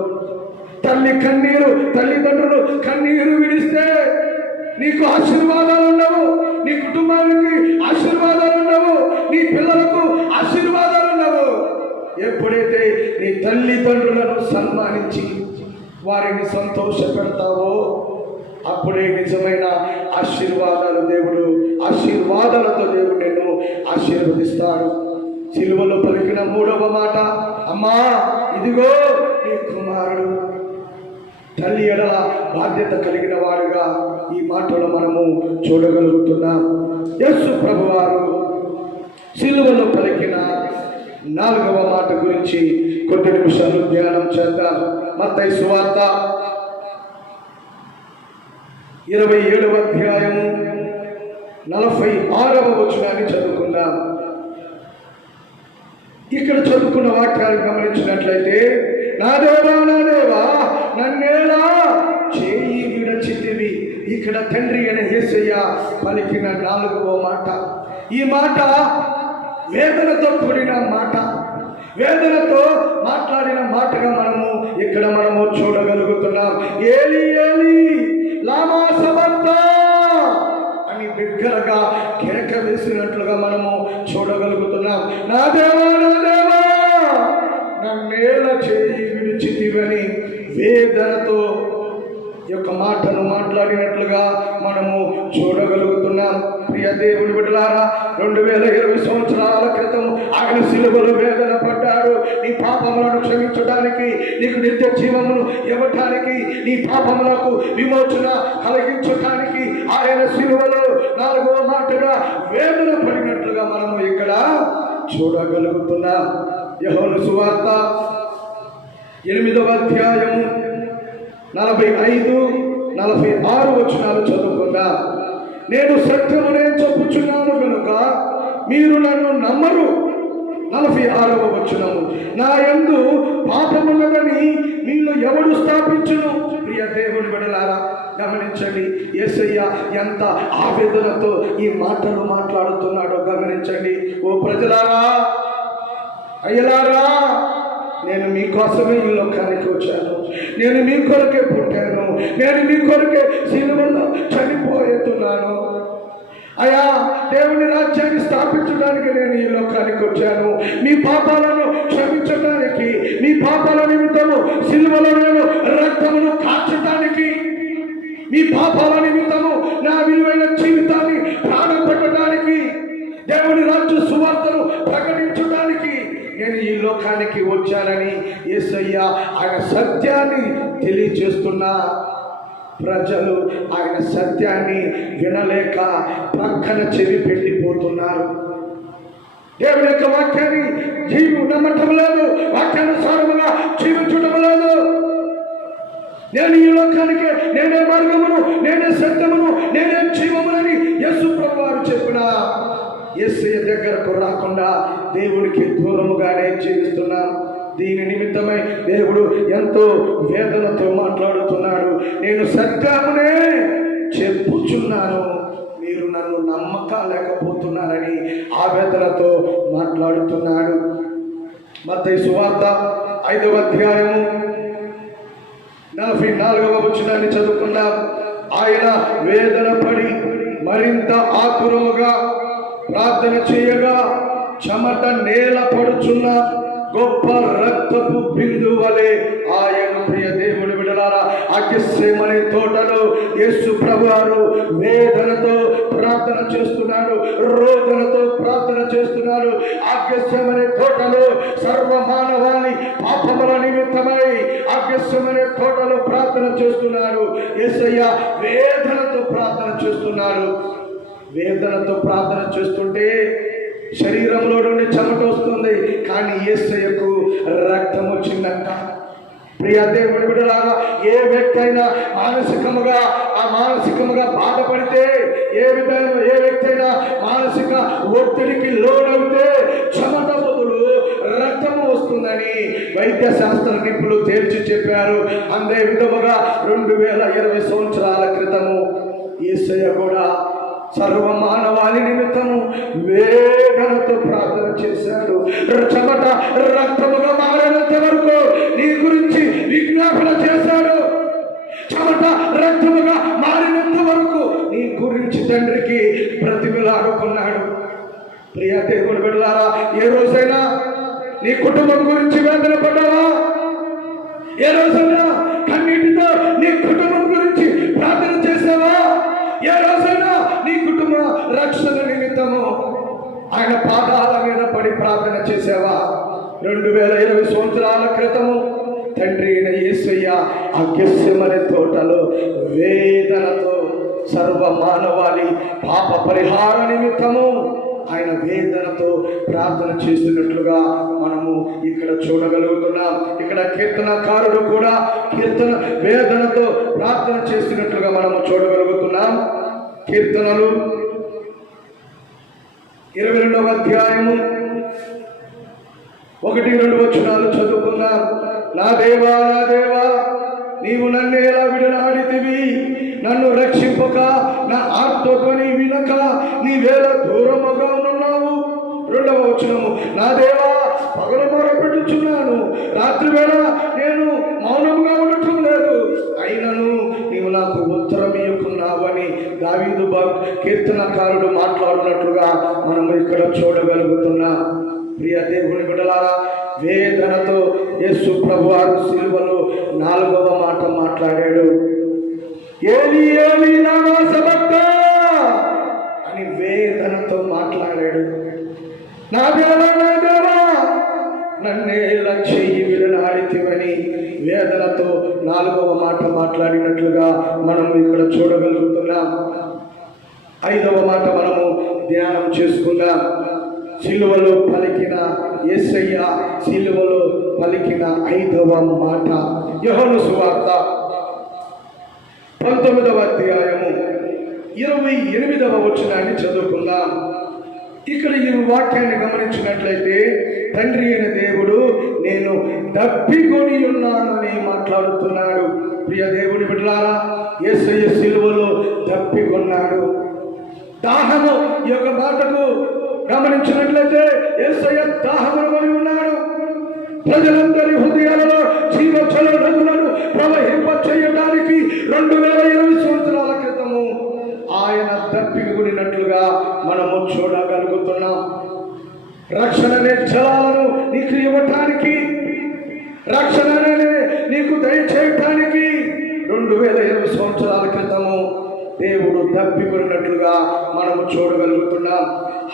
తల్లిదండ్రులు కన్నీరు విడిస్తే నీకు ఆశీర్వాదాలు ఉండవు. నీ కుటుంబానికి ఆశీర్వాదాలు ఉండవు. నీ పిల్లలకు ఆశీర్వాదాలు ఉండవు. ఎప్పుడైతే నీ తల్లిదండ్రులను సన్మానించి వారిని సంతోష పెడతావో అప్పుడే నిజమైన ఆశీర్వాదాలతో దేవుడు నిన్ను ఆశీర్వదిస్తాడు. సిలువలో పలికిన 3వ మాట, అమ్మా ఇదిగో నీ కుమారుడు. తల్లి ఎడల బాధ్యత కలిగిన వాడుగా ఈ మాటలు మనము చూడగలుగుతున్నాం. యేసు ప్రభువారు సిలువలో పలికిన 4వ మాట గురించి కొద్ది నిమిషాలు ధ్యానం చేద్దాం. మత్తయి సువార్త 27వ అధ్యాయము 46వ వచనాన్ని చదువుకుందాం. ఇక్కడ చదువుకున్న వాక్యాలు గమనించినట్లయితే, నా దేవా నన్నేలా చేయి విడచితివి. ఇక్కడ తండ్రి అయిన యేసయ్య పలికిన 4వ మాట. ఈ మాట వేదనతో కూడిన మాట, వేదనతో మాట్లాడిన మాటగా మనము చూడగలుగుతున్నాం. ఏలి ఏలి లామా సబక్తా అని బిగ్గరగా కేక వేసినట్లుగా మనము చూడగలుగుతున్నాం. నా దేవా నన్నేల చేయి విడిచితివని వేదనతో యొక్క మాటను మాట్లాడినట్లుగా మనము చూడగలుగుతున్నాం. ప్రియ దేవుని బిడ్డలారా, 2020 సంవత్సరాల క్రితం ఆయన సిలువలో వేదన పడ్డాడు. నీ పాపములను క్షమించడానికి, నీకు నిత్య జీవమును ఇవ్వటానికి, నీ పాపములకు విమోచన కలిగించటానికి ఆయన సిలువలో 4వ మాటగా వేదన పడినట్లుగా మనము ఇక్కడ చూడగలుగుతున్నాం. యోహాను సువార్త 8వ అధ్యాయము 45, 46 వచనాలు చదువుకుందాం. నేను సత్యమునే చెప్పుచున్నాను కనుక మీరు నన్ను నమ్మరు. 46వ వచనము, నా యందు పాపమున్నదని మీలో ఎవడు స్థాపించును? ప్రియ దేవుని బిడ్డలారా గమనించండి, యేసయ్య ఎంత ఆవేదనతో ఈ మాటలు మాట్లాడుతున్నాడో గమనించండి. ఓ ప్రజలారా, అయ్యలారా, నేను మీకోసమే ఈ లోకానికి వచ్చాను, నేను మీ కొరకే పుట్టాను, నేను మీ కొరకే సిలువలో చనిపోతున్నాను. అయ్యా, దేవుని రాజ్యాన్ని స్థాపించడానికి నేను ఈ లోకానికి వచ్చాను. మీ పాపాలను క్షమించడానికి, మీ పాపాల నిమిత్తము సిలువలో నేను రక్తమును కార్చడానికి, మీ పాపాల నిమిత్తము నా విలువైన జీవితాన్ని ప్రాణం పెట్టడానికి, దేవుని రాజ్య సువార్తను ప్రకటించడానికి నేను ఈ లోకానికి వచ్చానని యేసయ్య ఆయన సత్యాన్ని తెలియజేస్తున్నా. ప్రజలు ఆయన సత్యాన్ని వినలేక పక్కన చెవి పెట్టిపోతున్నారు. దేవుని యొక్క వాక్యాన్ని నమ్మటం లేదు, వాక్యానుసారముగా జీవించడం లేదు. నేను ఈ లోకానికి నేనే మార్గమును, నేనే సత్యమును, నేనే జీవమునని యేసు ప్రభువారు చెప్పిన యేసయ్య దగ్గరకు రాకుండా దేవుడికి దూరముగానే జీవిస్తున్నాం. దీని నిమిత్తమై దేవుడు ఎంతో వేదనతో మాట్లాడుతున్నాడు. నేను సత్యమునే చెప్పుచున్నాను, మీరు నన్ను నమ్మకలేకపోతున్నారని ఆవేదనతో మాట్లాడుతున్నాడు. మత్తయి సువార్త 5వ అధ్యాయము 44వ వచనాన్ని చదువుకున్నాం. ఆయన వేదన పడి మరింత ఆతురముగా ప్రార్థన చేయగా చెమట నేల పడుచున్న గొప్ప రక్తపు బిందు వలె ఆయన ప్రియ దేవుని విడలారా ఆ గెత్సేమనే తోటలో యేసు ప్రభువారు వేదనతో ప్రార్థన చేస్తున్నాడు, రోదనతో ప్రార్థన చేస్తున్నాడు. ఆ గెత్సేమనే తోటలో సర్వ మానవాళి పాపముల నిమిత్తమై ఆ గెత్సేమనే తోటలో ప్రార్థన చేస్తున్నాడు. యేసయ్య వేదనతో ప్రార్థన చేస్తున్నాడు. వేదనతో ప్రార్థన చేస్తుంటే శరీరంలో నుండి చెమట వస్తుంది, కానీ యేసయ్యకు రక్తం వచ్చిందంట. ప్రియ దేవుని బిడ్డలారా, ఏ వ్యక్తి అయినా మానసికముగా బాధపడితే, ఏ వ్యక్తి అయినా మానసిక ఒత్తిడికి లోనవుతే చెమట బదులు రక్తము వస్తుందని వైద్య శాస్త్ర నిపుణులు తేల్చి చెప్పారు. అదే విధముగా 2020 సంవత్సరాల క్రితము యేసయ్య కూడా సర్వ మానవాళి నిమిత్తము వేదనతో ప్రార్థన చేశాడు. చెమట రక్తముగా మారినంత వరకు నీ గురించి విజ్ఞాపన చేశాడు. చెమట రక్తముగా మారినంత వరకు నీ గురించి తండ్రికి ప్రతిమలాడుకున్నాడు. ప్రియ దేవుని బిడ్డలారా, ఏ రోజైనా నీ కుటుంబం గురించి వేదన పడ్డావా? ఏ రోజైనా కన్నీటితో నీ కుటుంబం గురించి ప్రార్థన చేసావా? ఏ రోజైనా నీ కుటుంబ రక్షణ నిమిత్తము ఆయన పాదాల మీద పడి ప్రార్థన చేసావా? 2020 సంవత్సరాల క్రితము తండ్రి అయిన యేసయ్య ఆ గెత్సేమనే తోటలో వేదనతో సర్వ మానవాళి పాప పరిహార నిమిత్తము ఆయన వేదనతో ప్రార్థన చేస్తున్నట్లుగా మనము ఇక్కడ చూడగలుగుతున్నాం. ఇక్కడ కీర్తనకారుడు కూడా వేదనతో ప్రార్థన చేస్తున్నట్లుగా మనము చూడగలుగుతున్నాం. కీర్తనలు 22వ అధ్యాయము 1-2 వచనాలు చదువుకున్నాం. నా దేవా, నా దేవా, నీవు నన్నేలా విడనాడితివి, నన్ను రక్షింపక నా ఆర్తధ్వని వినక నీవేళ దూరముగా ఉన్నావు. 2వ వచనము, నా దేవా, పగలు మొరపెట్టుచున్నాను, రాత్రి వేళ నేను మౌనంగా ఉండటం లేదు, అయినను నీవు నాకు ఉత్తరం ఇయ్యకున్నావని దావీదు కీర్తనకారుడు మాట్లాడినట్లుగా మనం ఇక్కడ చూడగలుగుతున్నాం. ప్రియ దేవుని బిడ్డలారా, వేదనతో యేసు ప్రభువారు సిలువలో 4వ మాట మాట్లాడాడు. ఏలీ ఏలీ లమా సబక్తానీ అని వేదనతో మాట్లాడాడు. నా దేవా, నా దేవా, నన్నేలా చెయ్యి విడనాడితివని వేదనతో 4వ మాట మాట్లాడినట్లుగా మనం ఇక్కడ చూడగలుగుతున్నాం. 5వ మాట మనము ధ్యానం చేసుకుందాం. సిలువలో పలికిన యేసయ్య సిలువలో పలికిన 5వ మాట యోహాను సువార్త 19వ అధ్యాయము 28వ వచనాన్ని చదువుకుందాం. ఇక్కడ ఈ వాక్యాన్ని గమనించినట్లయితే తండ్రి అయిన దేవుడు నేను దప్పికొని ఉన్నానని మాట్లాడుతున్నాడు. ప్రియ దేవుని బిడ్డలారా, యేసయ్య సిలువలో దప్పికొన్నాడు. దాహము ఈ యొక్క మాటకు గమనించినట్లయితే యేసయ్య దాహమును కొని ఉన్నాడు. ప్రజలందరి హృదయాలలో జీవజల నదులను ప్రవహింప చేయడానికి 2020 సంవత్సరాల క్రితము ఆయన దప్పికొనినట్లుగా మనము చూడగలుగుతున్నాం. రక్షణ అనే జలాలను నీకు ఇవ్వటానికి, రక్షణ నీకు దయచేయటానికి 2020 సంవత్సరాల క్రితము దేవుడు దప్పికొన్నట్లుగా మనము చూడగలుగుతున్నాం.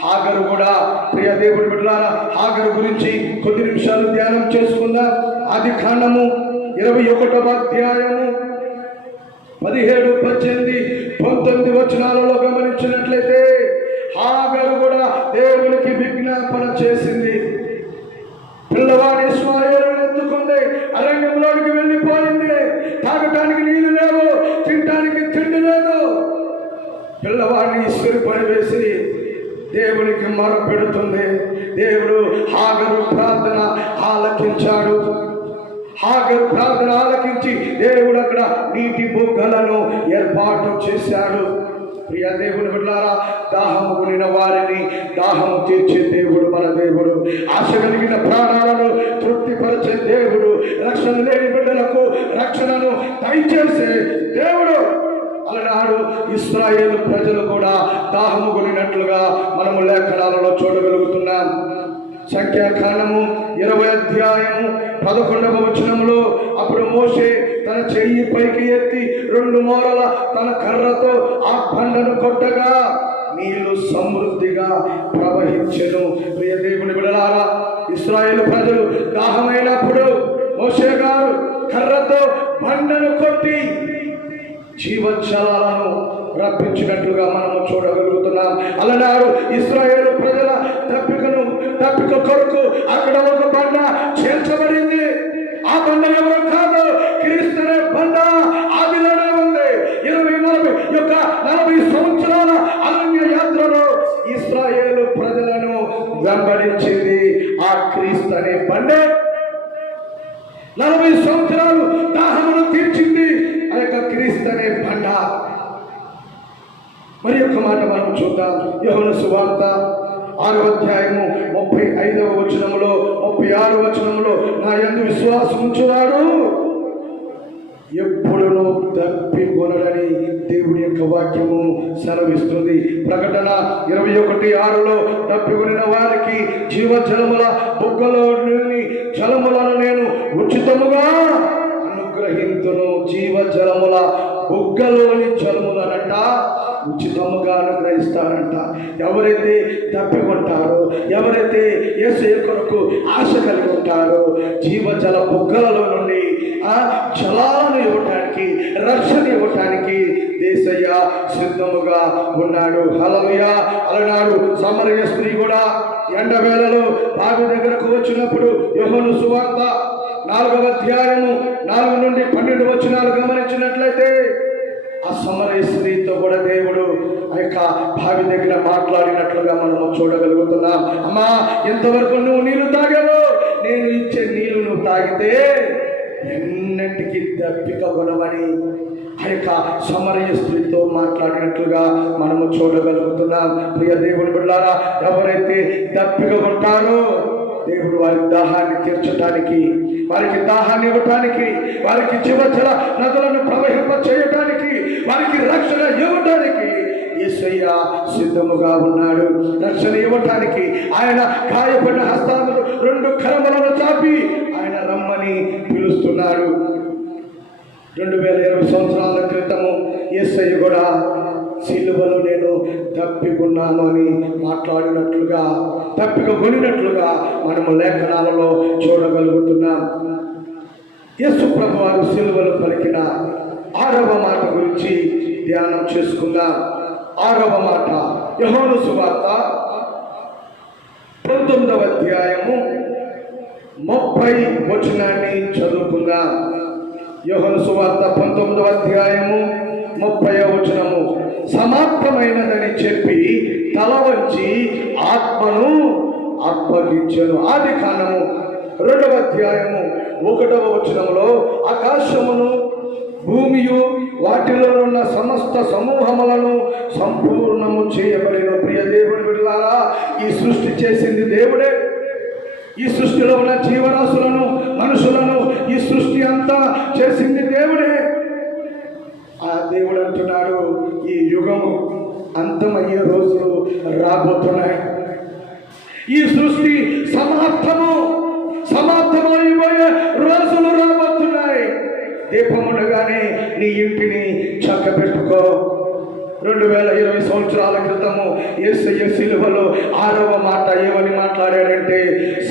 హాగరు కూడా, ప్రియ దేవుడి బిడ్డలారా, హాగరు గురించి కొద్ది నిమిషాలు ధ్యానం చేసుకుందాం. ఆదికాండము 21వ అధ్యాయము 17, 18, 19 వచనాలలో గమనించినట్లయితే హాగరు కూడా దేవునికి విజ్ఞాపన చేసింది. పిల్లవాడి ఇష్మాయేలును ఎత్తుకుంది, అరణ్యంలోనికి వెళ్ళిపోయింది. తాగటానికి నీళ్లు లేవు, తినటానికి తిండి లేదు. పిల్లవాడిని ఇసురు పనివేసి దేవునికి మొర పెడుతుంది. దేవుడు హాగరు ప్రార్థన ఆలకించాడు. హాగరు ప్రార్థన ఆలకించి దేవుడు అక్కడ నీటి బుగ్గలను ఏర్పాటు చేశాడు. ప్రియ దేవుని బిడ్డలారా, దాహము కొనిన వారిని దాహము తీర్చే దేవుడు మన దేవుడు. ఆశ కలిగిన ప్రాణాలను తృప్తిపరిచే దేవుడు. రక్షణ లేని బిడ్డలకు రక్షణను దయచేసే దేవుడు. అలనాడు ఇశ్రాయేలు ప్రజలు కూడా దాహము కొనినట్లుగా మనము లేఖనాలలో చూడగలుగుతున్నాం. సంఖ్యాకాండము 20వ అధ్యాయము 11వ వచనములో అప్పుడు మోషే తన చెయ్యి పైకి ఎత్తి 2 మూరల తన కర్రతో ఆ బండను కొట్టగా నీళ్లు సమృద్ధిగా ప్రవహించెను. ప్రియ దేవుని బిడ్డలారా, ఇశ్రాయేలు ప్రజలు దాహమైనప్పుడు మోషే గారు కర్రతో బండను కొట్టి జీవజలాలను రప్పించినట్లుగా మనము చూడగలుగుతున్నాం. అలనాడు ఇశ్రాయేలు ప్రజల తప్పిక కొరకు అక్కడ ఒక బండ చేర్చబడింది. ఆ బండ ఎవరు కాదు, క్రీస్తునే బండ. ఆదిలోనే ఉంది. 40 సంవత్సరాల అరణ్య యాత్రలో ఇశ్రాయేలు ప్రజలను వెంబడించింది ఆ క్రీస్తు అనే బండే. 40 సంవత్సరాలు దాహమును తీర్చింది ఆ యొక్క క్రీస్తు అనే బండ. మరి యొక్క మాట మనం చూద్దాం. యోహాను సువార్త 6వ అధ్యాయము 35వ వచనములో 36వ వచనములో నా యందు విశ్వాసం ఉంచువాడు ఎప్పుడునూ తప్పికొనడని దేవుడి యొక్క వాక్యము సెలవిస్తుంది. ప్రకటన 21:6లో తప్పికొనిన వారికి జీవజలముల బుగ్గలోని జలములను నేను ఉచితముగా అనుగ్రహింతును. జీవజలముల బుగ్గలోని జలములనంట ఉచితముగా అనుగ్రహిస్తారంట. ఎవరైతే తప్పికొంటారో, ఎవరైతే యేసు కొరకు ఆశ కలిగి ఉంటారో, జీవజల బుగ్గలలో నుండి ఆ జలాలను ఇవ్వటానికి, రక్షణ ఇవ్వటానికి యేసయ్య సిద్ధముగా ఉన్నాడు. హల్లెలూయా. అలనాడు సమరయ స్త్రీ కూడా ఎండవేళలో బావి దగ్గరకు వచ్చినప్పుడు యోహాను సువార్త 4వ అధ్యాయము 4 నుండి 12 వచనాలు గమనించినట్లయితే ఆ సమరయ స్త్రీతో కూడా దేవుడు ఆ యొక్క బావి దగ్గర మాట్లాడినట్లుగా మనము చూడగలుగుతున్నాం. అమ్మా, ఎంతవరకు నువ్వు నీళ్లు తాగావు? నేను ఇచ్చే నీళ్లు నువ్వు తాగితే ఎన్నటికీ దప్పిక కొనమని ఆ యొక్క సమరయ స్త్రీతో మాట్లాడినట్లుగా మనము చూడగలుగుతున్నాం. ప్రియ దేవుని బిడ్డలారా, ఎవరైతే దప్పిక కొంటారో దేవుడు వారి దాహాన్ని తీర్చడానికి, వారికి దాహాన్ని ఇవ్వటానికి, వారికి జీవజల నదులను ప్రవహింప చేయటానికి, వారికి రక్షణ ఇవ్వటానికి యేసయ్య సిద్ధముగా ఉన్నాడు. రక్షణ ఇవ్వటానికి ఆయన గాయపడిన హస్తాలను 2 కరములను చాపి ఆయన రమ్మని పిలుస్తున్నాడు. 2020 సంవత్సరాల క్రితము యేసయ్య కూడా సిలువలో నేను తప్పికొన్నాను అని మాట్లాడినట్లుగా, తప్పిక కొనినట్లుగా మనము లేఖనాలలో చూడగలుగుతున్నాం. యేసు ప్రభు వారు సిలువలో పలికిన 6వ మాట గురించి ధ్యానం చేసుకుందాం. 6వ మాట యోహాను సువార్త 19వ అధ్యాయము 30 వచనాన్ని చదువుకుందాం. యోహాను సువార్త 19వ అధ్యాయము 30వ వచనము. సమాప్తమైనదని చెప్పి తల వంచి ఆత్మను అప్పగించెను. ఆదికాండము 2వ అధ్యాయము 1వ వచనములో ఆకాశమును భూమియు వాటిలో ఉన్న సమస్త సమూహములను సంపూర్ణము చేయబడిన. ప్రియ దేవుని బిడ్డలారా, ఈ సృష్టి చేసింది దేవుడే. ఈ సృష్టిలో ఉన్న జీవరాశులను, మనుషులను, ఈ సృష్టి అంతా చేసింది దేవుడే. ఆ దేవుడు అంటున్నాడు, ఈ యుగము అంతమయ్యే రోజులు రాబోతున్నాయి. ఈ సృష్టి సమాప్తమైపోయే రోజులు రాబోతున్నాయి. దీపమునగానే నీ ఇంటిని చక్కబెట్టుకో. 2020 సంవత్సరాల క్రితము యేసయ్య సిలువలో 6వ మాట ఏమని మాట్లాడాడంటే,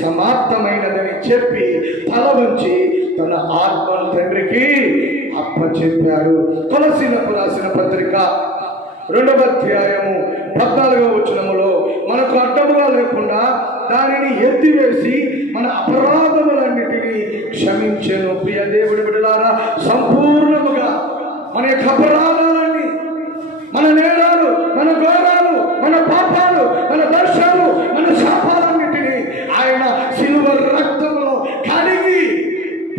సమాప్తమైనదని చెప్పి తల వంచి తన ఆత్మను తండ్రికి అప్పచెప్పాడు. కొలసీలకు రాసిన పత్రిక 2వ అధ్యాయము 14వ వచనములో, మనకు అడ్డముగా లేకుండా దానిని ఎత్తివేసి మన అపరాధములన్నిటినీ క్షమించెను. ప్రియ దేవుడి బిడ్డలారా, సంపూర్ణముగా మన యొక్క అపరాధాలన్నీ, మన నేరాలు, మన ఘోరాలు, మన పాపాలు, మన దోషాలు, మన శాపాలన్నిటినీ ఆయన సిలువ రక్తంలో కడిగి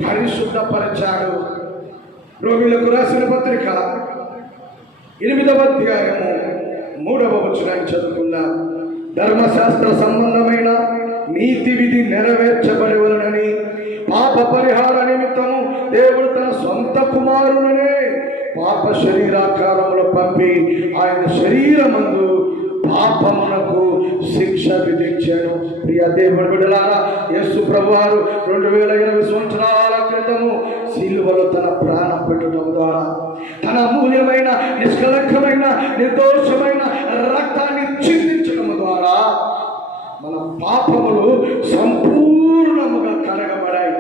పరిశుద్ధపరిచాడు. రోమిలకు రాసిన పత్రిక 8వ అధ్యాయము 3వ వచనాన్ని చదువుకుందాం. ధర్మశాస్త్ర సంబంధమైన నీతి విధి నెరవేర్చబడవలనని పాప పరిహార నిమిత్తము దేవుడు తన సొంత కుమారుడనే పాప శరీరాకారంలో పంపి ఆయన శరీరమందు పాపమునకు శిక్ష విధించాను. ప్రియ దేవుని బిడ్డలారా, యేసు ప్రభువారు 2020 సంవత్సరాల క్రితము సిలువలో తన ప్రాణం పెట్టడం ద్వారా, తన అమూల్యమైన, నిష్కలంకమైన, నిర్దోషమైన రక్తాన్ని చిందించడం ద్వారా మన పాపములు సంపూర్ణముగా కడగబడాయి.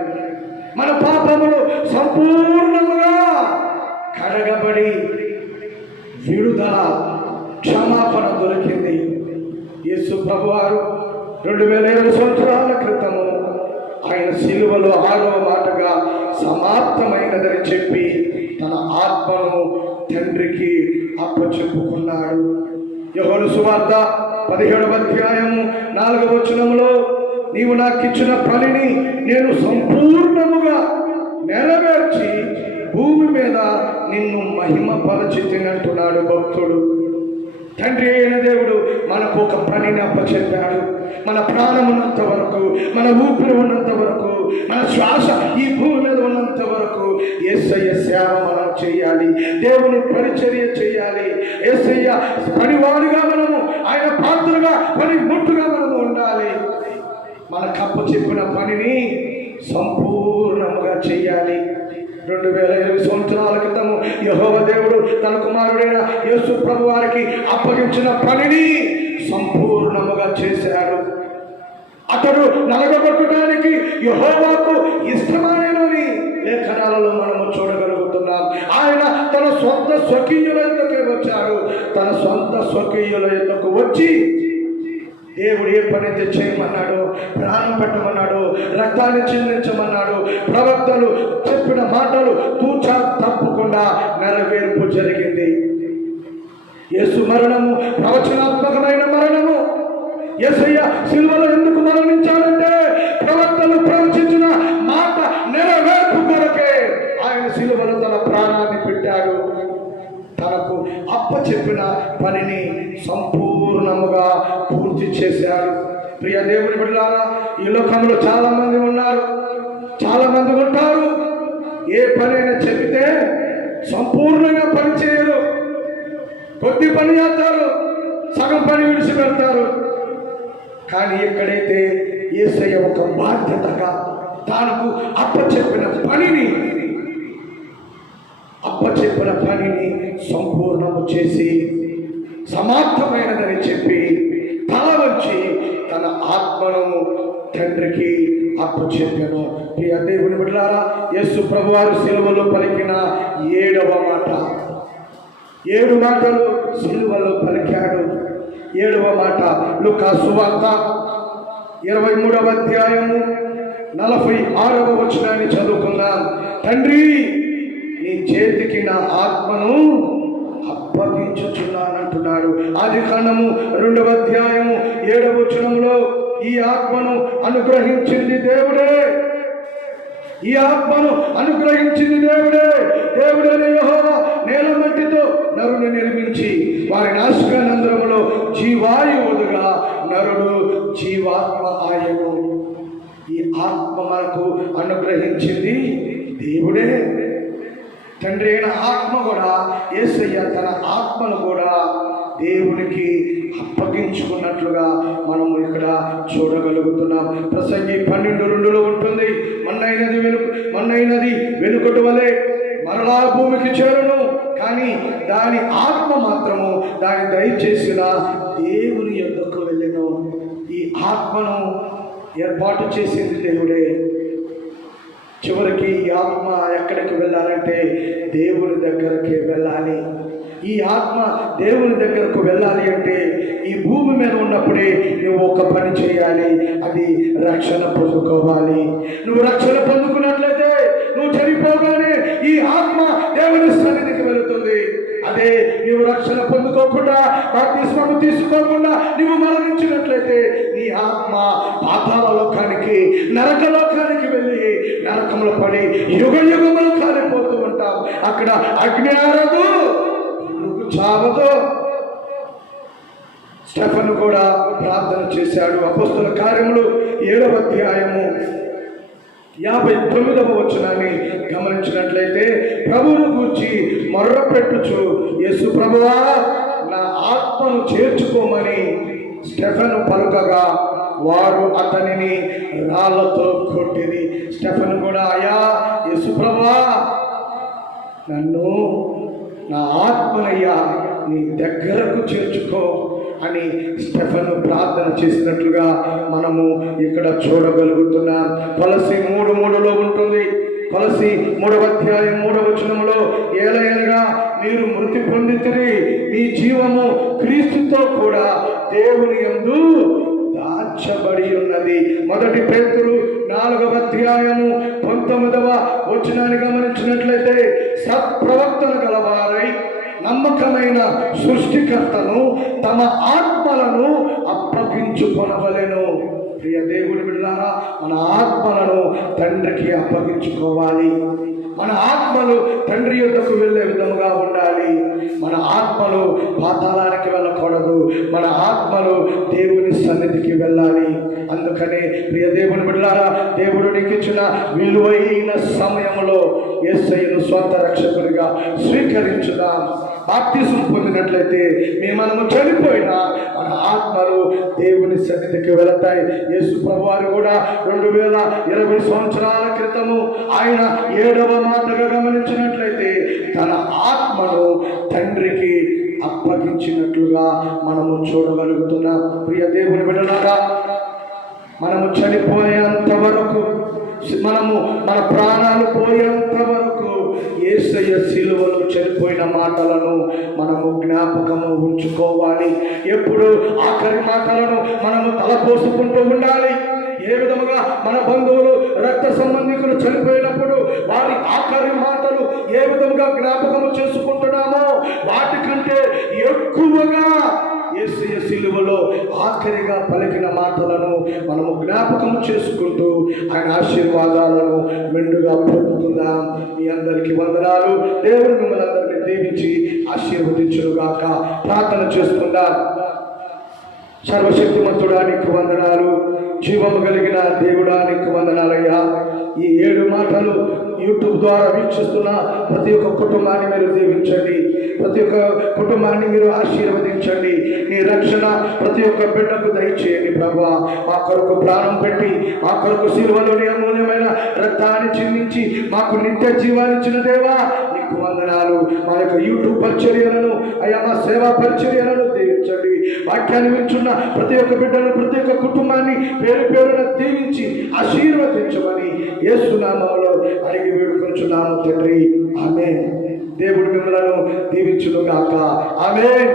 మన పాపములు సంపూర్ణముగా కడగబడి విడుదల, క్షమాపణ దొరికింది. యేసు ప్రభువారు 2020 సంవత్సరాల క్రితము ఆయన సిలువలో 6వ మాటగా సమాప్తమైనదని చెప్పి తన ఆత్మను తండ్రికి అప్పచెప్పుకున్నాడు. యోహాను సువార్త 17వ అధ్యాయము 4వ వచనములో, నీవు నాకిచ్చిన పనిని నేను సంపూర్ణముగా నెరవేర్చి భూమి మీద నిన్ను మహిమపరచితినంటున్నాడు భక్తుడు. తండ్రి అయిన దేవుడు మనకు ఒక పనిని అప్పచెప్పాడు. మన ప్రాణం ఉన్నంత వరకు, మన ఊపిరి ఉన్నంత వరకు, మన శ్వాస ఈ భూమి మీద ఉన్నంత వరకు యేసయ్య సేవ మనం చేయాలి, దేవుని పరిచర్య చేయాలి. యేసయ్య పనివాడుగా మనము, ఆయన పాత్రగా, పని ముట్టుగా మనము ఉండాలి. మనకు అప్పచెప్పిన పనిని సంపూర్ణముగా చేయాలి. 2020 సంవత్సరాల క్రితము యెహోవా దేవుడు తన కుమారుడైన యేసు ప్రభు వారికి అప్పగించిన పనిని సంపూర్ణముగా చేశాడు. అతడు నలగొట్టడానికి యెహోవాకు ఇష్టమైనని లేఖనాలలో మనము చూడగలుగుతున్నాం. ఆయన తన సొంత స్వకీయుల యొద్దకే వచ్చాడు. తన సొంత స్వకీయుల యొద్దకు వచ్చి దేవుడు ఏ పనైతే చేయమన్నాడు, ప్రాణం పెట్టమన్నాడు, రక్తాన్ని చిందించమన్నాడు, ప్రవక్తలు చెప్పిన మాటలు తూచా తప్పకుండా నెరవేర్పు జరిగింది. యేసు మరణము ప్రవచనాత్మకమైన మరణము. యేసయ్య సిలువలో ఎందుకు మరణించాడంటే, ప్రవక్తలు ప్రవచించిన మాట నెరవేర్పు కొరకే ఆయన సిలువలో తన ప్రాణాన్ని పెట్టాడు. తనకు అప్పచెప్పిన పనిని సంపూర్ణముగా పూర్తి చేశాడు. ప్రియ దేవుని బిడ్డలారా, ఈ లోకంలో చాలా మంది ఉన్నారు, చాలా మంది ఉంటారు. ఏ పనైనా చెబితే సంపూర్ణంగా పని చేయరు, కొద్ది పని చేస్తారు, సగం పని విడిచిపెడతారు. కానీ ఎక్కడైతే యేసయ్య ఒక బాధ్యతగా తనకు అప్పచెప్పిన పనిని సంపూర్ణము చేసి సమాప్తమైనదని చెప్పి తల వంచి తన ఆత్మను తండ్రికి అప్పచెప్పాను. ప్రియ దేవుని బిడ్డలారా, యేసు ప్రభువారు సిలువలో పలికిన 7వ మాట, 7 మాటలు సిలువలో పలికాడు. 7వ మాట లూకా సువార్త 23వ అధ్యాయము 46వ వచనాన్ని చదువుకుందాం. తండ్రి, నీ చేతికి నా ఆత్మను అప్పగించుచున్నానంటున్నాడు. ఆదికాండము 2వ అధ్యాయము 7వ వచనంలో, ఈ ఆత్మను అనుగ్రహించింది దేవుడే, ఈ ఆత్మను అనుగ్రహించింది దేవుడే. దేవుడైన యెహోవా నేల మట్టితో నరుని నిర్మించి వారి నాసికానందరములో జీవాయువులుగా నరుడు జీవాత్మ ఆయను. ఆత్మ మనకు అనుగ్రహించింది దేవుడే. తండ్రి అయిన ఆత్మ కూడా, యేసయ్య తన ఆత్మను కూడా దేవునికి అప్పగించుకున్నట్లుగా మనము ఇక్కడ చూడగలుగుతున్నాం. ప్రసంగి 12:2 ఉంటుంది, మన్నైనది వెనుకటి వలె మరలా భూమికి చేరును, కానీ దాని ఆత్మ మాత్రము దాని దయచేసిన దేవుని యొద్దకు వెళ్ళెను. ఈ ఆత్మను ఏర్పాటు చేసింది దేవుడే. చివరికి ఈ ఆత్మ ఎక్కడికి వెళ్ళాలంటే దేవుని దగ్గరికి వెళ్ళాలి. ఈ ఆత్మ దేవుని దగ్గరకు వెళ్ళాలి అంటే ఈ భూమి మీద ఉన్నప్పుడే నువ్వు ఒక పని చేయాలి, అది రక్షణ పొందుకోవాలి. నువ్వు రక్షణ పొందుకున్నట్లయితే నువ్వు చనిపోగానే ఈ ఆత్మ దేవుని సన్నిధికి వెళుతుంది. అదే నీవు రక్షణ పొందుకోకుండా, బాప్తిస్మము తీసుకోకుండా నీవు మరణించినట్లయితే నీ ఆత్మ పాతాళ లోకానికి, నరక లోకానికి వెళ్ళి నరకంలో పడి యుగ యుగములు కాలిపోతూ ఉంటాం. అక్కడ అగ్ని ఆరదు, చావదు. స్టెఫను కూడా ప్రార్థన చేశాడు. అపోస్తల కార్యములు 7వ అధ్యాయము 59వ వచనాన్ని గమనించినట్లయితే, ప్రభువును గూర్చి మొర్ర పెట్టుచు, యేసు ప్రభువా నా ఆత్మను చేర్చుకోమని స్టెఫను పలుకగా వారు అతనిని రాళ్లతో కొట్టిరి. స్టెఫను కూడా, అయ్యా యేసు ప్రభువా నన్ను, నా ఆత్మనయ్యా నీ దగ్గరకు చేర్చుకో అని స్టెఫను ప్రార్థన చేసినట్లుగా మనము ఇక్కడ చూడగలుగుతున్నాం. కొలస్సీ 3:3 ఉంటుంది. కొలస్సీ 3వ అధ్యాయం 3వ వచనములో, ఏలయనగా మీరు మృతి పొందితిరి, మీ జీవము క్రీస్తుతో కూడా దేవుని యందు దాచబడి ఉన్నది. 1 పేతురు 4వ అధ్యాయము 19వ వచనాన్ని గమనించినట్లయితే, సత్ప్రవర్తన గలవారై నమ్మకమైన సృష్టికర్తను తమ ఆత్మలను అప్పగించుకొనవలెను. ప్రియ దేవుడి బిడ్డలారా, మన ఆత్మలను తండ్రికి అప్పగించుకోవాలి. మన ఆత్మలు తండ్రి యొద్దకు వెళ్ళే విధముగా ఉండాలి. మన ఆత్మలు పాతాళానికి వెళ్ళకూడదు. మన ఆత్మలు దేవుని సన్నిధికి వెళ్ళాలి. అందుకనే ప్రియ దేవుని బిడ్డలారా, దేవుడు నీకు ఇచ్చిన విలువైన సమయంలో యేసయ్యను స్వంత రక్షకునిగా స్వీకరించుదాం. బాప్తిసం పొందినట్లయితే మనము చనిపోయినా మన ఆత్మలు దేవుని సన్నిధికి వెళతాయి. యేసు ప్రభువారు కూడా 2020 సంవత్సరాల క్రితము ఆయన 7వ మాటగా గమనించినట్లయితే తన ఆత్మను తండ్రికి అప్పగించినట్లుగా మనము చూడగలుగుతున్నాం. ప్రియ దేవుని బిడ్డలారా, మనము చనిపోయేంత వరకు, మన ప్రాణాలు పోయేంత వరకు యేసయ్య సిలువలో చనిపోయిన మాటలను మనము జ్ఞాపకము ఉంచుకోవాలి. ఎప్పుడు ఆఖరి మాటలను మనము తలపోసుకుంటూ ఉండాలి. ఏ విధముగా మన బంధువులు, రక్త సంబంధికులు చనిపోయినప్పుడు వారి ఆఖరి మాటలు ఏ విధముగా జ్ఞాపకము చేసుకుంటున్నామో వాటికంటే ఎక్కువగా యేసయ్య సిలువలో ఆఖరిగా పలికిన మాటలను మనము జ్ఞాపకం చేసుకుంటూ ఆయన ఆశీర్వాదాలను మెండుగా పొందుకుందాం. మీ అందరికీ వందనాలు. దేవుడు మిమ్మల్ని అందరినీ దీవించి ఆశీర్వదించునుగాక. ప్రార్థన చేసుకుందాం. సర్వశక్తిమంతుడానికి వందనాలు, జీవము కలిగిన దేవుడానికి వందనాలయ్యా. ఈ 7 మాటలు యూట్యూబ్ ద్వారా వీక్షిస్తున్న ప్రతి ఒక్క కుటుంబాన్ని మీరు దీవించండి. ప్రతి ఒక్క కుటుంబాన్ని మీరు ఆశీర్వదించండి. నీ రక్షణ ప్రతి ఒక్క బిడ్డకు దయచేయండి ప్రభువా. మా కొరకు ప్రాణం పెట్టి, మా కొరకు సిలువలోని అమూల్యమైన రక్తాన్ని చిందించి మాకు నిత్య జీవాన్నిచ్చిన దేవా నీకు వందనాలు. మా యొక్క యూట్యూబ్ పరిచర్యలను, అయ్యా మా సేవా పరిచర్యలను దీవించండి. వాక్యాన్ని వింటున్న ప్రతి ఒక్క బిడ్డను, ప్రతి ఒక్క కుటుంబాన్ని పేరు పేరున దీవించి ఆశీర్వదించమని యేసు నామములో అడిగి వేడుకొంచున్నాము తండ్రి. ఆమేన్. దేవుడు మిమ్మలను దీవించును గాక. ఆమేన్.